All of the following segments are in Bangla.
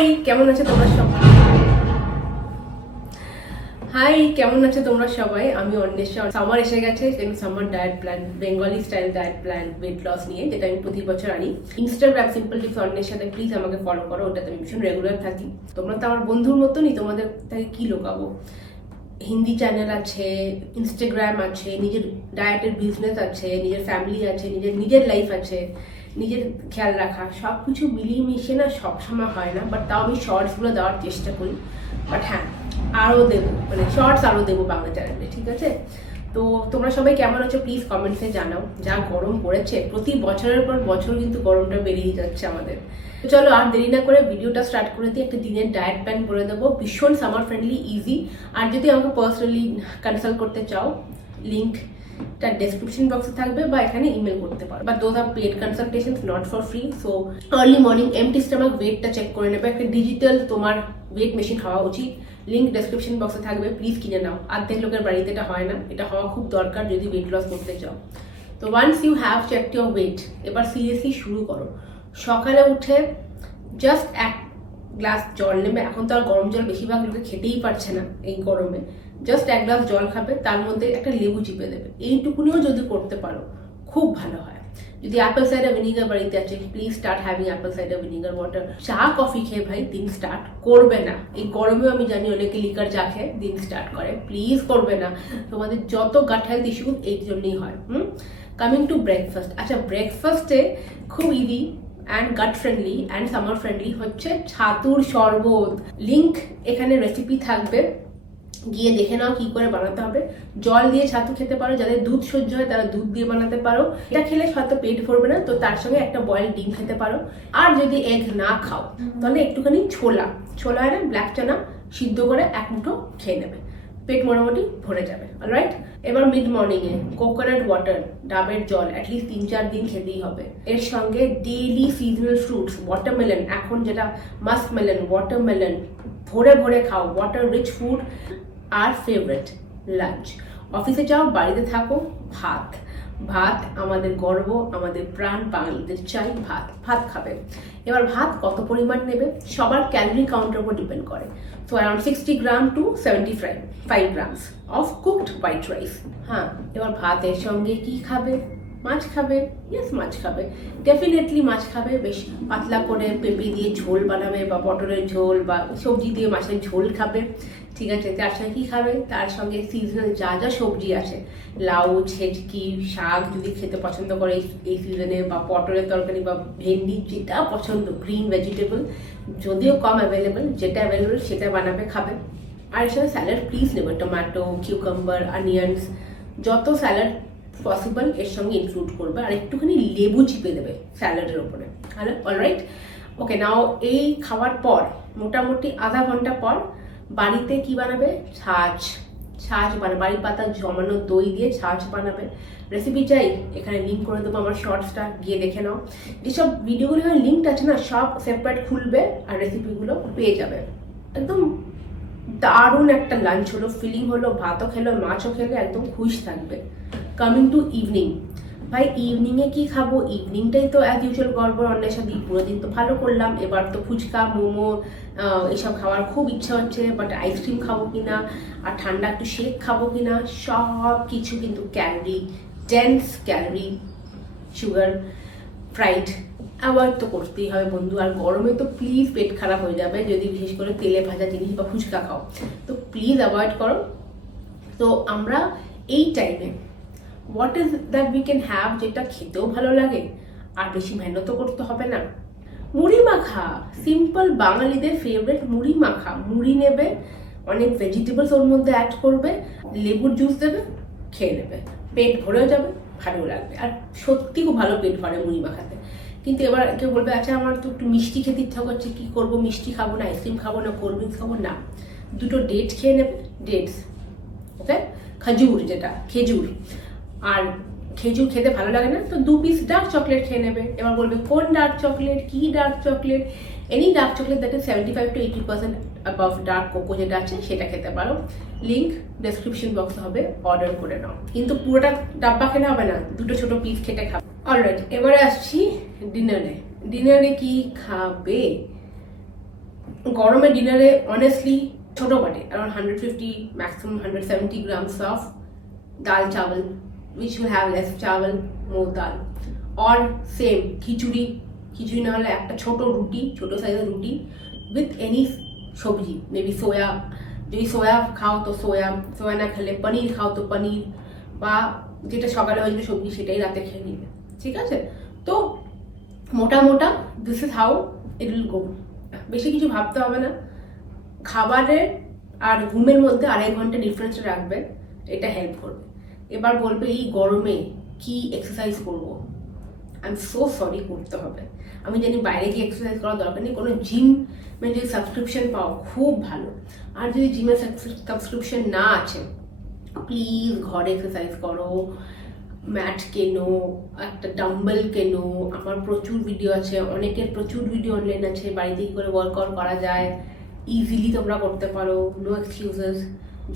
হাই কেমন আছো তোমরা সবাই? আমি অন্বেষা। সামার এসে গেছে, summer diet plan, Bengali style diet plan weight loss নিয়ে, যেটা আমি প্রতি বছর আনি। ইনস্টাগ্রাম সিম্পল টিপস অন্বেষাতে প্লিজ আমাকে ফলো করো, ওটাতে আমি ভীষণ রেগুলার থাকি। তোমরা তো আমার বন্ধুর মতনই, তোমাদের থেকে কি লোকাবো। হিন্দি চ্যানেল আছে, ইনস্টাগ্রাম আছে, নিজের ডায়েটের বিজনেস আছে, নিজের ফ্যামিলি আছে, নিজের লাইফ আছে, নিজের খেয়াল রাখা, সব কিছু মিলিয়ে মিশিয়ে না সবসময় হয় না, বাট তাও আমি শর্টসগুলো দেওয়ার চেষ্টা করি। বাট হ্যাঁ, আরও দেবো, মানে শর্টস আরও দেবো বাংলা চ্যানেলে, ঠিক আছে? তো তোমরা সবাই কেমন আছো প্লিজ কমেন্টসে জানাও। যা গরম পড়েছে, প্রতি বছরের পর বছর কিন্তু গরমটা বেড়েই যাচ্ছে আমাদের। তো চলো আর দেরি না করে ভিডিওটা স্টার্ট করে দিই। একটা দিনের ডায়েট প্ল্যান করে দেবো, ভীষণ সামার ফ্রেন্ডলি, ইজি। আর যদি আমাকে পার্সোনালি কনসাল্ট করতে চাও, লিঙ্কটা ডেসক্রিপশন বক্সে থাকবে, বা এখানে ইমেল করতে পারো। But those are paid consultations, not for free. So early morning empty stomach ওয়েটটা চেক করে নেবে। একটা ডিজিটাল তোমার ওয়েট মেশিন হওয়া উচিত, লিঙ্ক ডেসক্রিপশন বক্সে থাকবে, প্লিজ কিনে নাও। অর্ধেক লোকের বাড়িতে এটা হয় না, এটা হওয়া খুব দরকার যদি ওয়েট লস করতে চাও। তো once you have checked your weight, এবার সিরিয়াসলি শুরু করো। সকালে উঠে জাস্ট এক গ্লাস জল নেবে। এখন তো আর গরম জল বেশিরভাগ লোকে খেতেই পারছে না এই গরমে। জাস্ট এক গ্লাস জল খাবে, তার মধ্যে একটা লেবু চিপে দেবে। এইটুকুনিও যদি করতে পারো খুব ভালো হয়। যদি অ্যাপেল সাইডার ভিনিগার বাড়িতে আছে, please start having apple cider vinegar water. চা কফি খেয়ে ভাই দিন স্টার্ট করবে না। এই গরমেও আমি জানি অনেকে লিকার চা খেয়ে দিন স্টার্ট করে, প্লিজ করবে না। তোমাদের যত গাট হেলথ ইস্যু এই জন্যই হয়। Coming to breakfast. আচ্ছা, ব্রেকফাস্টে খুব easy and gut friendly and summer friendly হচ্ছে ছাতুর শরবত। লিঙ্ক এখানে রেসিপি থাকবে, গিয়ে দেখে নাও কি করে বানাতে হবে। জল দিয়ে ছাতু খেতে পারো, যাদের দুধ সহ্য হয় তারা দুধ দিয়ে বানাতে পারো। এটা খেলে হয়তো পেট ভরবে না, তো তার সঙ্গে একটা বয়েল ডিম খেতে পারো। আর যদি এগ না খাও তাহলে একটুখানি ছোলা হয় না, ব্ল্যাক চানা সিদ্ধ করে এক মুঠো খেয়ে নেবে, পেট মোটামুটি ভরে যাবে। অলরাইট, এবার মিড মর্নিং এ কোকোনাট ওয়াটার, ডাবের জল অ্যাটলিস্ট 3-4 দিন খেতেই হবে। এর সঙ্গে ডেইলি সিজনাল ফ্রুটস, ওয়াটারমেলন, এখন যেটা মাস্কমেলন, ওয়াটারমেলন ভরে ভরে খাও। ওয়াটার রিচ ফুড আর ফেভারিট লাঞ্চ। অফিসে যাও, বাড়িতে থাকো, ভাত আমাদের গর্ব, আমাদের প্রাণ, বাঙালিদের চাই ভাত খাবে। এবার ভাত কত পরিমাণ নেবে সবার ক্যালোরি কাউন্টের উপর ডিপেন্ড করে। So around 60 gram to 75 grams of cooked white rice. হ্যাঁ, এবার ভাতের সঙ্গে কি খাবে? মাছ খাবে। ইয়েস, মাছ খাবে, ডেফিনেটলি মাছ খাবে। বেশ পাতলা করে পেঁপে দিয়ে ঝোল বানাবে, বা পটলের ঝোল, বা সবজি দিয়ে মাছের ঝোল খাবে, ঠিক আছে? তার সঙ্গে কি খাবে? তার সঙ্গে সিজনাল যা যা সবজি আছে, লাউ, ছেটকি, শাক যদি খেতে পছন্দ করে এই সিজনে, বা পটলের তরকারি, বা ভেন্ডি, যেটা পছন্দ, গ্রিন ভেজিটেবল, যদিও কম অ্যাভেলেবেল, যেটা অ্যাভেলেবেল সেটা বানাবে, খাবে। আর এর সঙ্গে স্যালাড প্লিজ নেবে, টমেটো, কিউকাম্বার, অনিয়ন্স, যত স্যালাড পসিবল এর সঙ্গে ইনক্লুড করবে। আর একটুখানি লেবু চিপে দেবে স্যালাডের ওপরে। হ্যালো, অলরাইট, ওকে। নাও এই খাওয়ার পর মোটামুটি আধা ঘন্টা পর বাড়িতে কি বানাবে? ছাঁচ বানাবে, বাড়ি পাতা জমানো দই দিয়ে ছাঁচ বানাবে। রেসিপি চাই, এখানে লিঙ্ক করে দেবো আমার শর্টসটা, গিয়ে দেখে নাও। যেসব ভিডিওগুলো লিঙ্ক আছে না, সব সেপারেট খুলবে আর রেসিপিগুলো পেয়ে যাবে। একদম দারুণ একটা লাঞ্চ হলো, ফিলিং হলো, ভাতও খেলো, মাছও খেলে, একদম খুশ থাকবে। কামিং টু ইভিনিং, ভাই ইভিনিংয়ে কি খাবো? ইভিনিংটাই তো অ্যাজ ইউজুয়াল গড়বড়, অন্বেষা দিই, পুরো দিন তো ভালো করলাম। এবার তো ফুচকা, মোমো এসব খাওয়ার খুব ইচ্ছা হচ্ছে, বাট আইসক্রিম খাবো কিনা, আর ঠান্ডা একটু শেক খাবো কিনা, সব কিছু কিন্তু calorie dense, calorie, sugar, fried avoid তো করতেই হবে বন্ধু। আর গরমে তো প্লিজ পেট খারাপ হয়ে যাবে যদি বিশেষ করে তেলে ভাজা জিনিস বা ফুচকা খাও, তো প্লিজ অ্যাভয়েড করো। তো আমরা এই টাইমে what is that we can have, যেটা খেতেও ভালো লাগে আর বেশি মেহনতও করতে হবে না? মুড়ি মাখা, সিম্পল বাঙালিদের ফেভারিট মুড়ি মাখা। মুড়ি নেবে, অনেক ভেজিটেবলস ওর মধ্যে অ্যাড করবে, লেবুর জুস দেবে, খেয়ে নেবে, পেট ভরেও যাবে, ভালো লাগবে। আর সত্যি খুব ভালো পেট ভরে মুড়ি মাখাতে। কিন্তু এবার কেউ বলবে, আচ্ছা আমার তো একটু মিষ্টি খেতে ইচ্ছা করছে, কি করবো? মিষ্টি খাবো না, আইসক্রিম খাবো না, কোল্ড ড্রিঙ্কস খাবো না, দুটো ডেট খেয়ে নেবে, ডেটস, ওকে, খেজুর, যেটা খেজুর। আর খেজুর খেতে ভালো লাগে না, তো 2 পিস ডার্ক চকলেট খেয়ে নেবে। এবার বলবে কোন ডার্ক চকলেট, কি dark chocolate? Any dark chocolate that is 75 to 80% above dark cocoa যেটা আছে সেটা খেতে পারো। লিঙ্ক ডেসক্রিপশন বক্সে হবে, অর্ডার করে নাও। কিন্তু পুরোটা ডাব্বা খেলে হবে না, দুটো ছোট পিস খেতে খাবে। অলরাইট, এবারে আসছি ডিনারে। ডিনারে কি খাবে? গরমে ডিনারে অনেস্টলি ছোটো বাটে around 150 maximum 170 grams of dal chawal which will have less chawal more dal or same খিচুড়ি না হলে একটা ছোট রুটি, ছোট সাইজের রুটি উইথ এনি সবজি, মেবি সোয়া, যদি সোয়া খাও তো সোয়া না খেলে পনির খাও তো পনির, বা যেটা সকালে হয়েছিল সবজি সেটাই রাতে খেয়ে নিবে, ঠিক আছে? তো মোটা this is how it will go. বেশি কিছু ভাবতে হবে না, খাবারের আর ঘুমের মধ্যে 2.5 ঘন্টা ডিফারেন্স রাখবে, এটা হেল্প করবে। এবার বলবে এই গরমে কি এক্সারসাইজ করবো, আই এম সো সরি, করতে হবে। আমি জানি বাইরে গিয়ে এক্সারসাইজ করার দরকার নেই, কোনো জিমে যদি সাবস্ক্রিপশন পাও খুব ভালো, আর যদি জিমের সাবস্ক্রিপশন না আছে প্লিজ ঘরে এক্সারসাইজ করো, ম্যাট কেনো, একটা ডাম্বেল কেনো। আমার প্রচুর ভিডিও আছে, অনেকের প্রচুর ভিডিও অনলাইন আছে, বাড়িতে কি করে ওয়ার্কআউট করা যায় ইজিলি তোমরা করতে পারো, নো এক্সকিউজেস।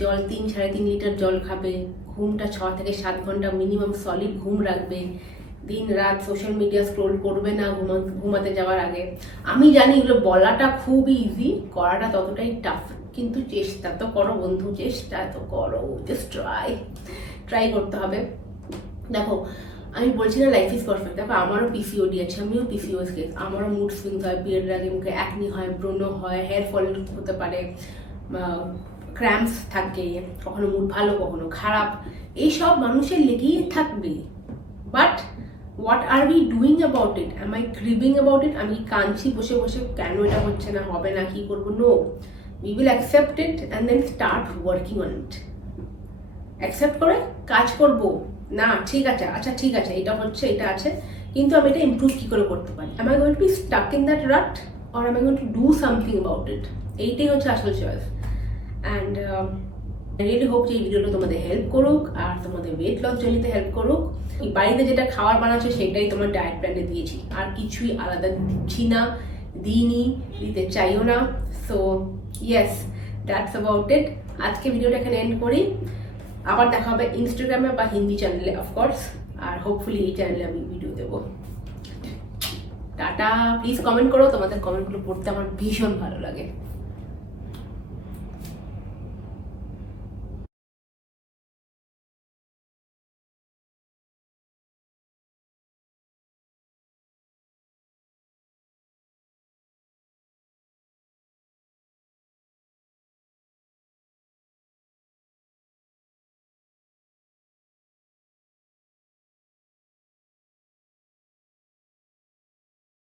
জল 3-3.5 লিটার জল খাবে, ঘুমটা 6 থেকে 7 ঘন্টা মিনিমাম সলিড ঘুম রাখবে, দিন রাত সোশ্যাল মিডিয়া স্ক্রোল করবে না ঘুমাতে যাওয়ার আগে। আমি জানি এগুলো বলাটা খুবই ইজি, করাটা ততটাই টাফ, কিন্তু চেষ্টা তো করো বন্ধু, চেষ্টা তো করো, জাস্ট ট্রাই করতে হবে। দেখো আমি বলছি না লাইফ ইজ পারফেক্ট, দেখো আমারও পিসিওডি আছে, আমিও পিসিওএস কেস, আমারও মুড সুইংস হয়, পিরিয়ডের আগে মুখে অ্যাকনি হয়, ব্রণ হয়, হেয়ার ফল হতে পারে, ক্র্যাম্পস থাকে, কখনো মুড ভালো কখনো খারাপ, এইসব মানুষের লেগেই থাকবে। But what are we doing about it? Am I crying about it? আমি কাঁদছি বসে বসে কেন এটা হচ্ছে না, হবে না, কি করবো? No, we will accept it and then start working on it. Accept করে কাজ করবো, না ঠিক আছে, আচ্ছা ঠিক আছে, এটা হচ্ছে, এটা আছে, কিন্তু আমি এটা ইমপ্রুভ কি করে করতে পারি? am I going to be stuck in that rut or am I going to do something about it? এইটাই হচ্ছে আসল choice. And I really hope যে এই ভিডিওটা তোমাদের হেল্প করুক আর তোমাদের ওয়েট লস জার্নিতে হেল্প করুক। বাড়িতে যেটা খাবার বানাচ্ছো সেটাই তোমার ডায়েট প্ল্যানে দিয়েছি, আর কিছুই আলাদা দিচ্ছি না, দিতে চাইও না। So yes, that's about it. আজকে ভিডিওটা এখানে এন্ড করি, আবার দেখা হবে ইনস্টাগ্রামে বা হিন্দি চ্যানেলে অফকোর্স, আর হোপফুলি এই চ্যানেলে আমি ভিডিও দেবো। টাটা। প্লিজ কমেন্ট করো, তোমাদের কমেন্টগুলো পড়তে আমার ভীষণ ভালো লাগে।